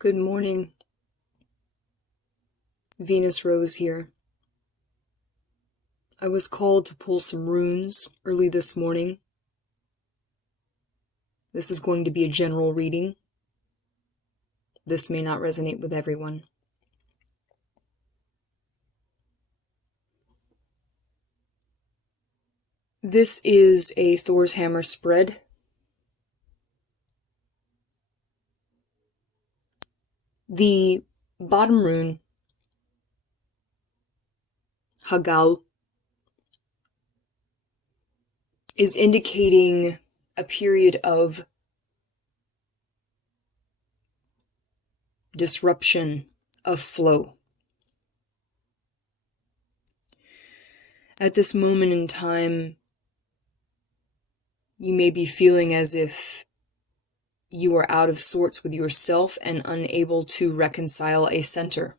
Good morning. Venus Rose here. I was called to pull some runes early this morning. This is going to be a general reading. This may not resonate with everyone. This is a Thor's Hammer spread. The bottom rune, Hagal, is indicating a period of disruption of flow. At this moment in time, you may be feeling as if you are out of sorts with yourself and unable to reconcile a center.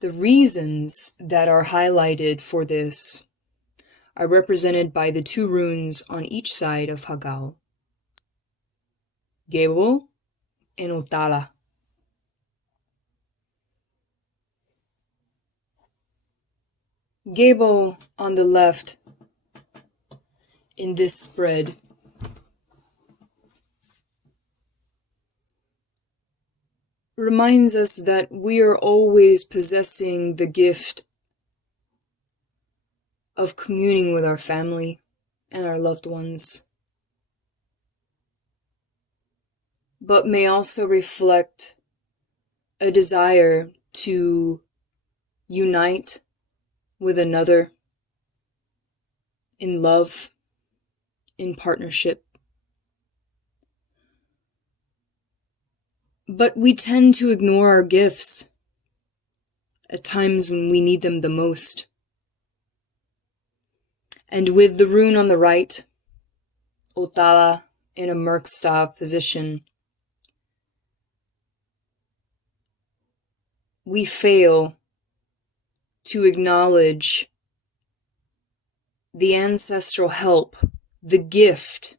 The reasons that are highlighted for this are represented by the two runes on each side of Hagal, Gebo and Utala. Gebo on the left in this spread reminds us that we are always possessing the gift of communing with our family and our loved ones, but may also reflect a desire to unite with another in love, in partnership. But we tend to ignore our gifts at times when we need them the most. And with the rune on the right, Otala in a Merkstav position, we fail to acknowledge the ancestral help, the gift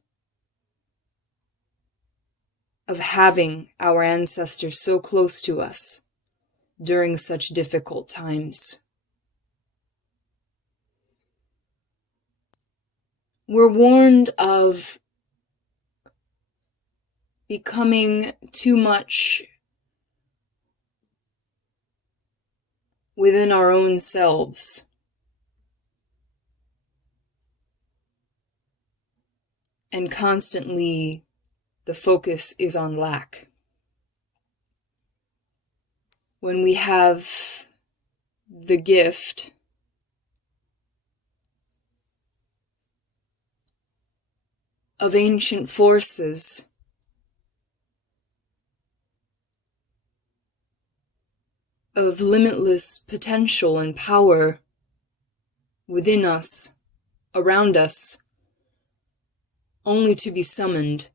of having our ancestors so close to us during such difficult times. We're warned of becoming too much within our own selves and constantly the focus is on lack. When we have the gift of ancient forces of limitless potential and power within us, around us, only to be summoned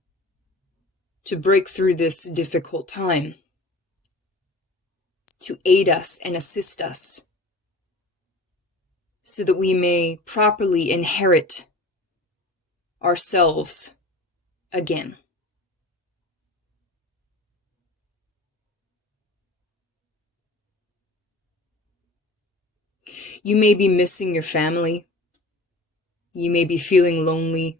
to break through this difficult time, to aid us and assist us, so that we may properly inherit ourselves again. You may be missing your family. You may be feeling lonely.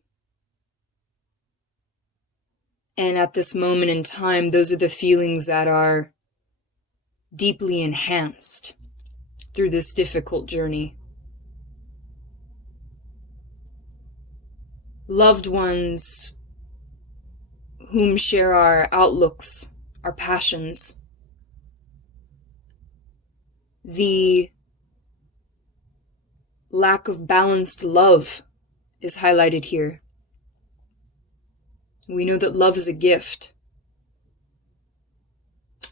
And at this moment in time, those are the feelings that are deeply enhanced through this difficult journey. Loved ones whom share our outlooks, our passions. The lack of balanced love is highlighted here. We know that love is a gift.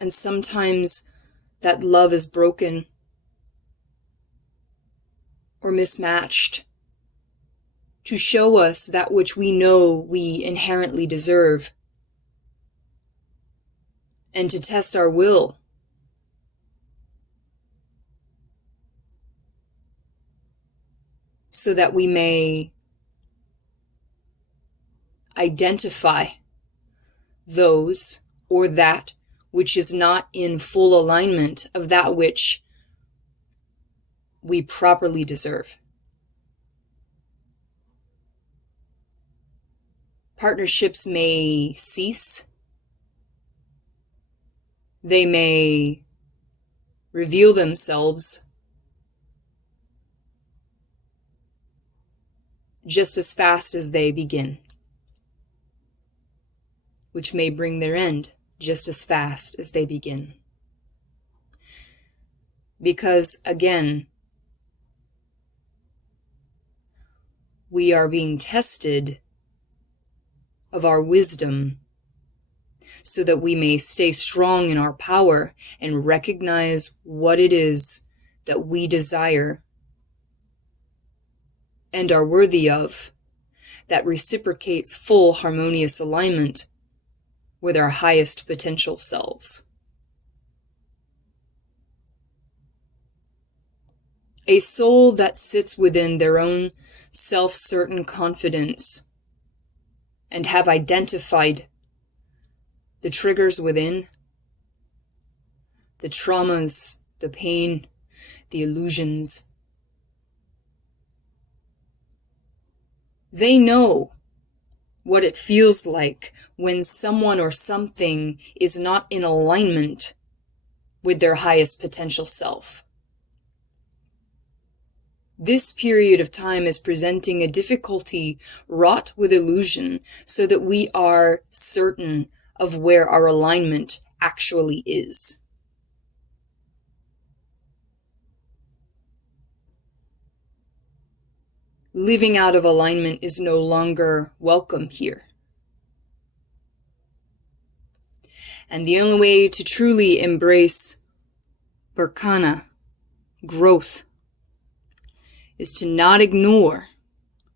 And sometimes that love is broken or mismatched to show us that which we know we inherently deserve and to test our will. So that we may identify those or that which is not in full alignment of that which we properly deserve. Partnerships may cease. They may reveal themselves just as fast as they begin, which may bring their end just as fast as they begin. Because, again, we are being tested of our wisdom so that we may stay strong in our power and recognize what it is that we desire and are worthy of, that reciprocates full harmonious alignment with our highest potential selves. A soul that sits within their own self-certain confidence and have identified the triggers within, the traumas, the pain, the illusions. They know what it feels like when someone or something is not in alignment with their highest potential self. This period of time is presenting a difficulty wrought with illusion so that we are certain of where our alignment actually is. Living out of alignment is no longer welcome here. And the only way to truly embrace Berkana, growth, is to not ignore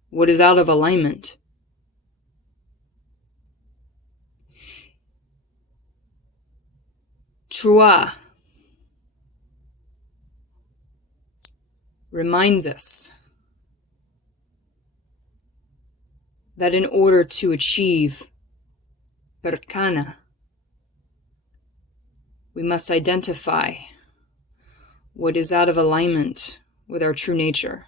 what is out of alignment. Trua reminds us that in order to achieve Berkana, we must identify what is out of alignment with our true nature.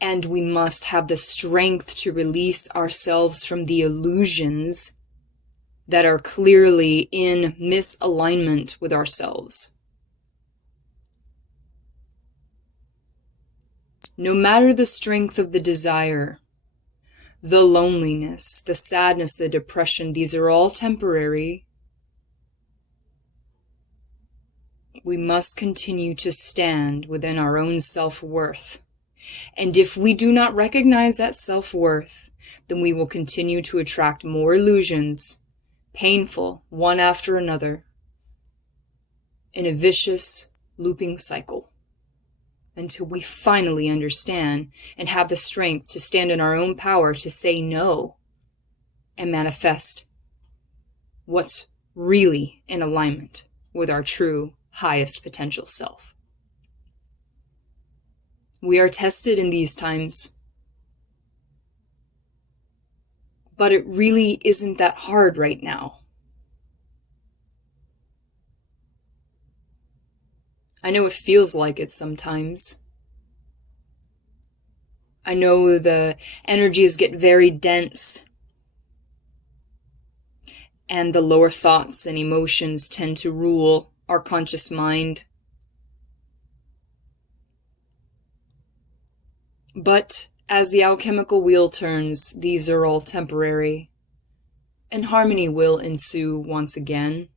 And we must have the strength to release ourselves from the illusions that are clearly in misalignment with ourselves. No matter the strength of the desire, the loneliness, the sadness, the depression, these are all temporary. We must continue to stand within our own self-worth. And if we do not recognize that self-worth, then we will continue to attract more illusions, painful, one after another, in a vicious, looping cycle, until we finally understand and have the strength to stand in our own power to say no and manifest what's really in alignment with our true, highest potential self. We are tested in these times, but it really isn't that hard right now. I know it feels like it sometimes. I know the energies get very dense, and the lower thoughts and emotions tend to rule our conscious mind. But as the alchemical wheel turns, these are all temporary, and harmony will ensue once again.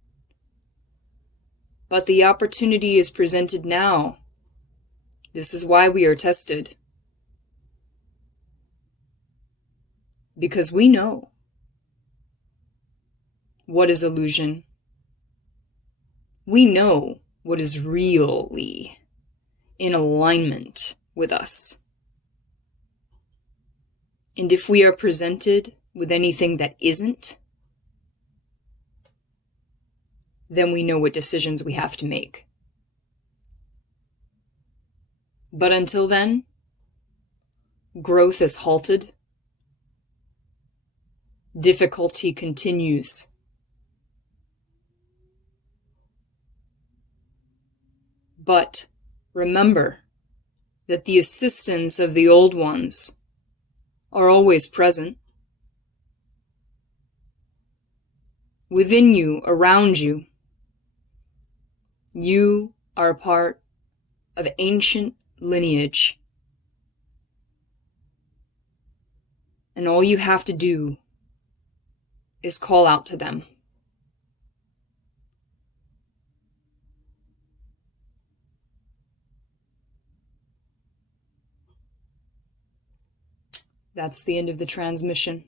But the opportunity is presented now. This is why we are tested. Because we know what is illusion. We know what is really in alignment with us. And if we are presented with anything that isn't, then we know what decisions we have to make. But until then, Growth is halted. Difficulty continues. But remember that the assistance of the old ones are always present. Within you, around you, you are a part of ancient lineage. And all you have to do is call out to them. That's the end of the transmission.